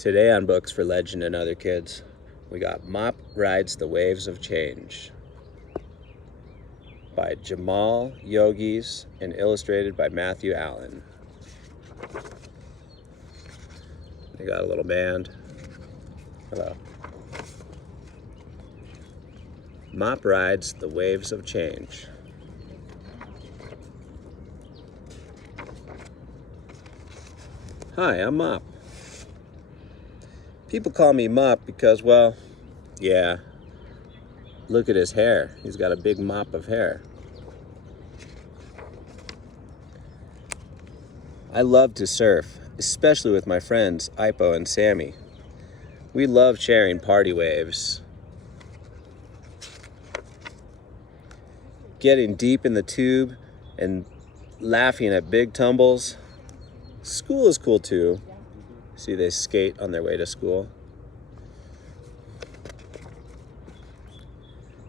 Today on Books for Legend and Other Kids, we got Mop Rides, The Waves of Change by Jaimal Yogis and illustrated by Matthew Allen. They got a little band. Hello. Mop Rides, The Waves of Change. Hi, I'm Mop. People call me Mop because, well, yeah, look at his hair. He's got a big mop of hair. I love to surf, especially with my friends Ipo and Sammy. We love sharing party waves. Getting deep in the tube and laughing at big tumbles. School is cool too. See, they skate on their way to school.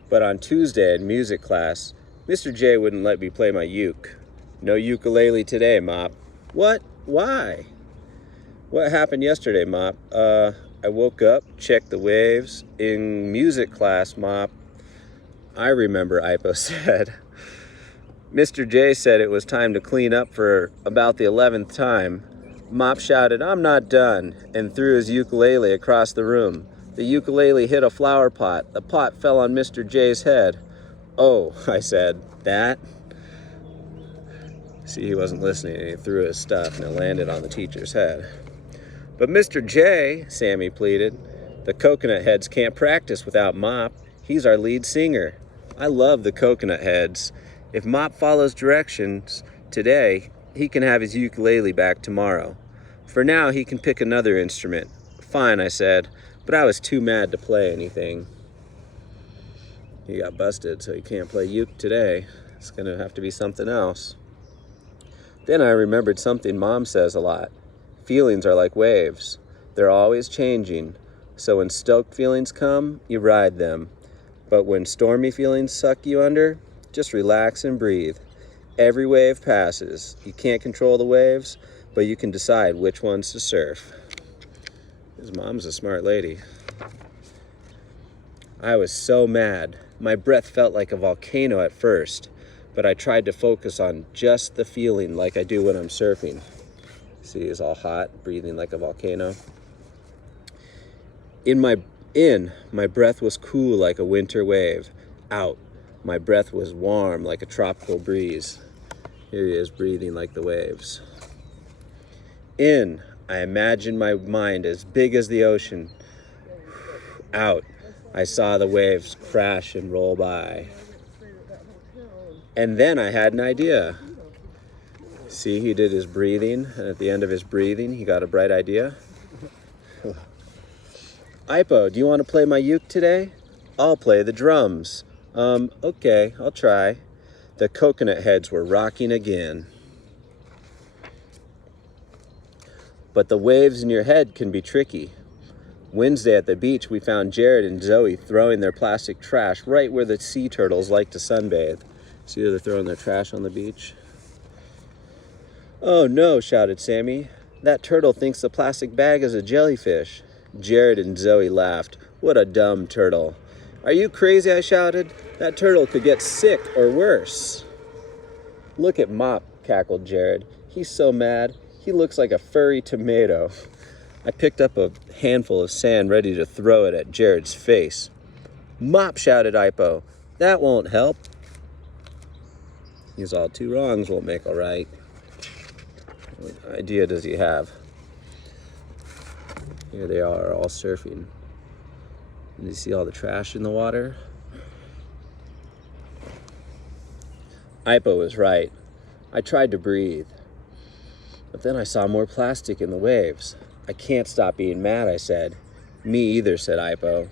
But on Tuesday in music class, Mr. J wouldn't let me play my uke. No ukulele today, Mop. What? Why? What happened yesterday, Mop? I woke up, checked the waves. In music class, Mop. I remember, Ipo said. Mr. J said it was time to clean up for about the 11th time. Mop shouted, "I'm not done," and threw his ukulele across the room. The ukulele hit a flower pot. The pot fell on Mr. J's head. "Oh," I said, "that?" See, he wasn't listening, and he threw his stuff, and it landed on the teacher's head. "But Mr. J," Sammy pleaded, "the Coconut Heads can't practice without Mop. He's our lead singer." I love the Coconut Heads. If Mop follows directions today, he can have his ukulele back tomorrow. For now, he can pick another instrument. Fine, I said, but I was too mad to play anything. He got busted, so he can't play uke today. It's gonna have to be something else. Then I remembered something Mom says a lot. Feelings are like waves. They're always changing. So when stoked feelings come, you ride them. But when stormy feelings suck you under, just relax and breathe. Every wave passes. You can't control the waves, but you can decide which ones to surf. His mom's a smart lady. I was so mad. My breath felt like a volcano at first, but I tried to focus on just the feeling like I do when I'm surfing. See, it's all hot, breathing like a volcano. In, my breath was cool like a winter wave. Out, my breath was warm like a tropical breeze. Here he is breathing like the waves. In, I imagined my mind as big as the ocean. Out, I saw the waves crash and roll by. And then I had an idea. See, he did his breathing, and at the end of his breathing, he got a bright idea. Ipo, do you want to play my uke today? I'll play the drums. Okay, I'll try. The Coconut Heads were rocking again. But the waves in your head can be tricky. Wednesday at the beach, we found Jared and Zoe throwing their plastic trash right where the sea turtles like to sunbathe. See, they're throwing their trash on the beach. "Oh no," shouted Sammy. "That turtle thinks the plastic bag is a jellyfish." Jared and Zoe laughed. "What a dumb turtle." "Are you crazy?" I shouted. "That turtle could get sick or worse." "Look at Mop," cackled Jared. "He's so mad. He looks like a furry tomato." I picked up a handful of sand ready to throw it at Jared's face. "Mop," shouted Ipo. "That won't help." He's all, two wrongs won't make a right. What idea does he have? Here they are, all surfing. And you see all the trash in the water? Ipo was right. I tried to breathe. But then I saw more plastic in the waves. "I can't stop being mad," I said. "Me either," said Ipo.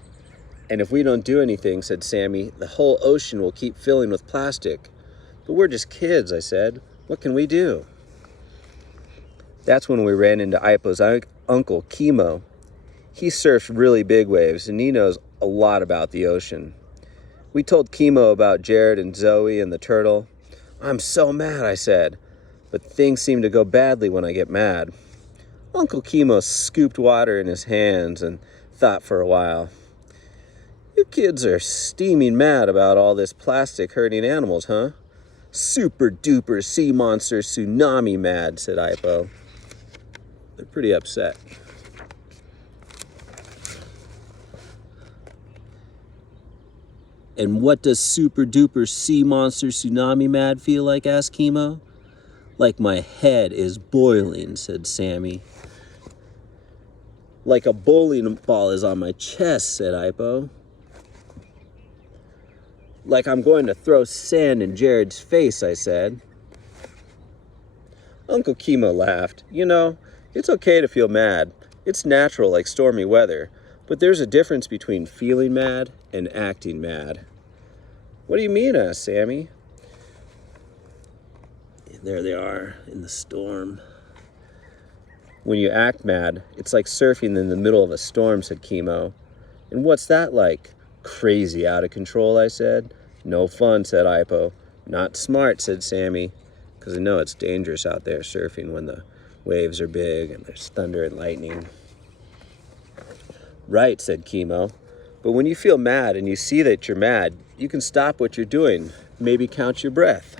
"And if we don't do anything," said Sammy, "the whole ocean will keep filling with plastic." "But we're just kids," I said. "What can we do?" That's when we ran into Ipo's uncle, Chemo. He surfs really big waves, and he knows a lot about the ocean. We told Chemo about Jared and Zoe and the turtle. "I'm so mad," I said. "But things seem to go badly when I get mad." Uncle Chemo scooped water in his hands and thought for a while. You kids are steaming mad about all this plastic hurting animals, huh? Super duper sea monster tsunami mad, said Ipo. They're pretty upset. And what does super duper sea monster tsunami mad feel like, asked Chemo. Like my head is boiling, said Sammy. Like a bowling ball is on my chest, said Ipo. Like I'm going to throw sand in Jared's face, I said. Uncle Chemo laughed. You know, it's okay to feel mad. It's natural like stormy weather. But there's a difference between feeling mad and acting mad. What do you mean, asked Sammy. There they are in the storm. When you act mad, it's like surfing in the middle of a storm, said Chemo. And what's that like? Crazy out of control, I said. No fun, said Ipo. Not smart, said Sammy, because I know it's dangerous out there surfing when the waves are big and there's thunder and lightning. Right, said Chemo. But when you feel mad and you see that you're mad, you can stop what you're doing. Maybe count your breath.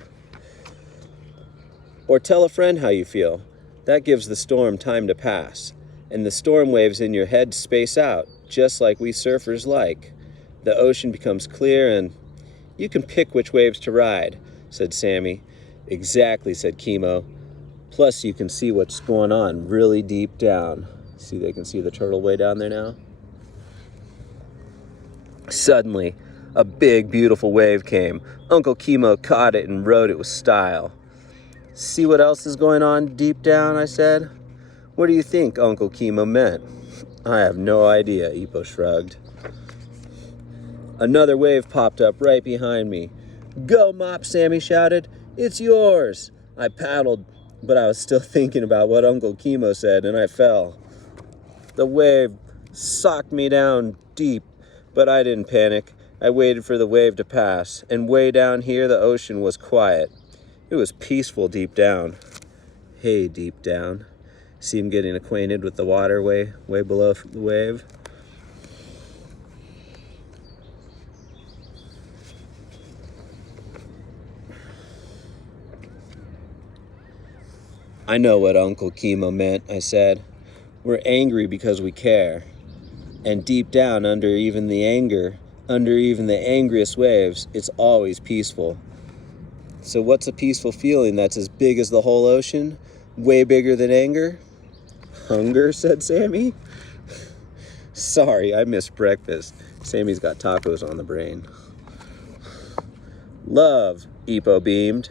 Or tell a friend how you feel. That gives the storm time to pass. And the storm waves in your head space out, just like we surfers like. The ocean becomes clear and you can pick which waves to ride, said Sammy. Exactly, said Chemo. Plus you can see what's going on really deep down. See, they can see the turtle way down there now. Suddenly, a big, beautiful wave came. Uncle Chemo caught it and rode it with style. See what else is going on deep down, I said. What do you think Uncle Chemo meant? I have no idea, Ipo shrugged. Another wave popped up right behind me. Go, Mop, Sammy shouted. It's yours. I paddled, but I was still thinking about what Uncle Chemo said, and I fell. The wave socked me down deep, but I didn't panic. I waited for the wave to pass, and way down here the ocean was quiet. It was peaceful deep down. Hey, deep down. See him getting acquainted with the water way below the wave. I know what Uncle Chemo meant, I said. We're angry because we care. And deep down, under even the angriest waves, it's always peaceful. So what's a peaceful feeling that's as big as the whole ocean? Way bigger than anger? Hunger, said Sammy. Sorry, I missed breakfast. Sammy's got tacos on the brain. Love, Ipo beamed.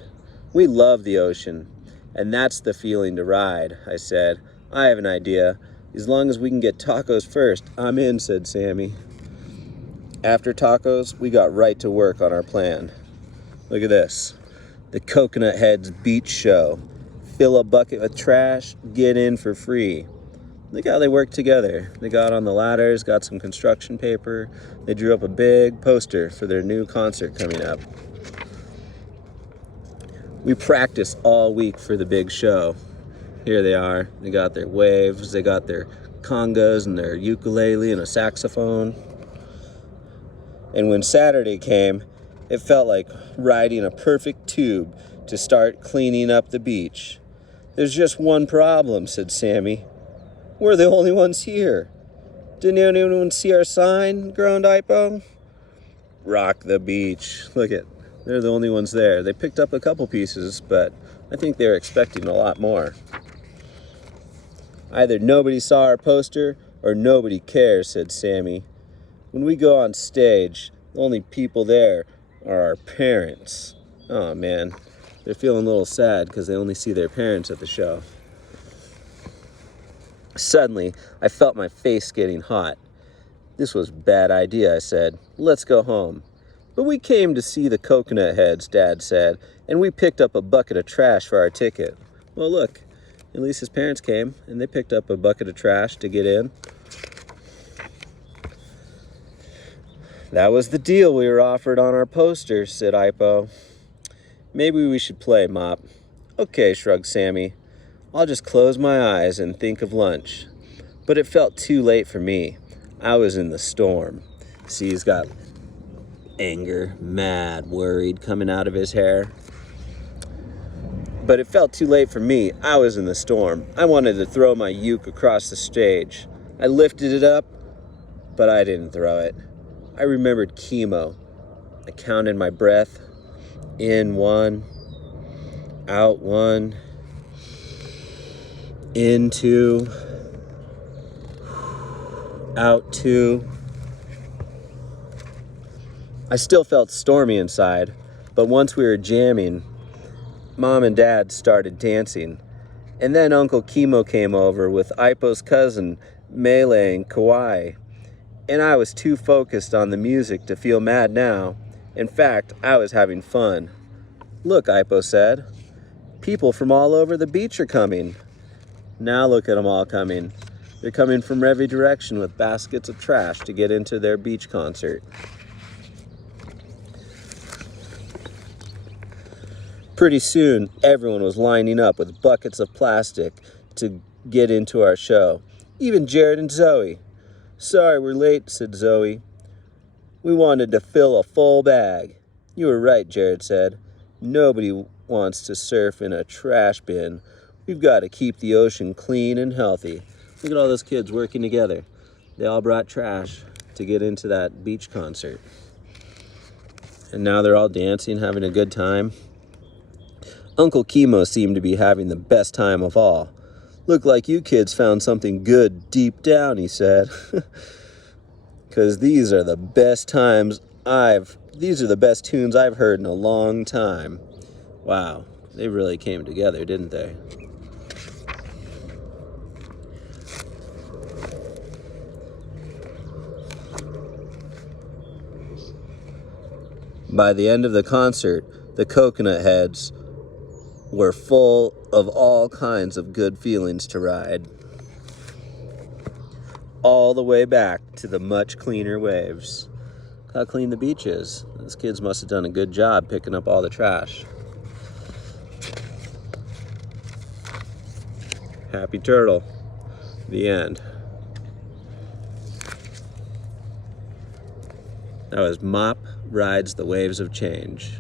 We love the ocean. And that's the feeling to ride, I said. I have an idea. As long as we can get tacos first, I'm in, said Sammy. After tacos, we got right to work on our plan. Look at this. The Coconut Heads Beach Show. Fill a bucket with trash, get in for free. Look how they worked together. They got on the ladders, got some construction paper. They drew up a big poster for their new concert coming up. We practiced all week for the big show. Here they are. They got their waves, they got their congas and their ukulele and a saxophone. And when Saturday came, it felt like riding a perfect tube to start cleaning up the beach. There's just one problem, said Sammy. We're the only ones here. Didn't anyone see our sign? Groaned Ipo. Rock the beach. Look at, they're the only ones there. They picked up a couple pieces, but I think they were expecting a lot more. Either nobody saw our poster or nobody cares, said Sammy. When we go on stage, the only people there are our parents. Oh man, they're feeling a little sad because they only see their parents at the show. Suddenly, I felt my face getting hot. This was a bad idea, I said. Let's go home. But we came to see the Coconut Heads, Dad said, and we picked up a bucket of trash for our ticket. Well, look, at least his parents came, and they picked up a bucket of trash to get in. That was the deal we were offered on our poster, said Ipo. Maybe we should play, Mop. Okay, shrugged Sammy. I'll just close my eyes and think of lunch. But it felt too late for me. I was in the storm. See, he's got anger, mad, worried coming out of his hair. But it felt too late for me. I was in the storm. I wanted to throw my uke across the stage. I lifted it up, but I didn't throw it. I remembered chemo. I counted my breath. In 1, out 1, in 2, out 2. I still felt stormy inside, but once we were jamming, Mom and Dad started dancing. And then Uncle Chemo came over with Ipo's cousin, Melee and Kauai. And I was too focused on the music to feel mad now. In fact, I was having fun. Look, Ipo said. People from all over the beach are coming. Now look at them all coming. They're coming from every direction with baskets of trash to get into their beach concert. Pretty soon, everyone was lining up with buckets of plastic to get into our show. Even Jared and Zoe. Sorry we're late, said Zoe. We wanted to fill a full bag. You were right, Jared said. Nobody wants to surf in a trash bin. We've got to keep the ocean clean and healthy. Look at all those kids working together. They all brought trash to get into that beach concert. And now they're all dancing, having a good time. Uncle Chemo seemed to be having the best time of all. Look like you kids found something good deep down, he said. 'Cause these are the best tunes I've heard in a long time. Wow, they really came together, didn't they? By the end of the concert, the coconut heads were full of all kinds of good feelings to ride. All the way back to the much cleaner waves. Look how clean the beach is. Those kids must have done a good job picking up all the trash. Happy Turtle. The end. That was Mop Rides the Waves of Change.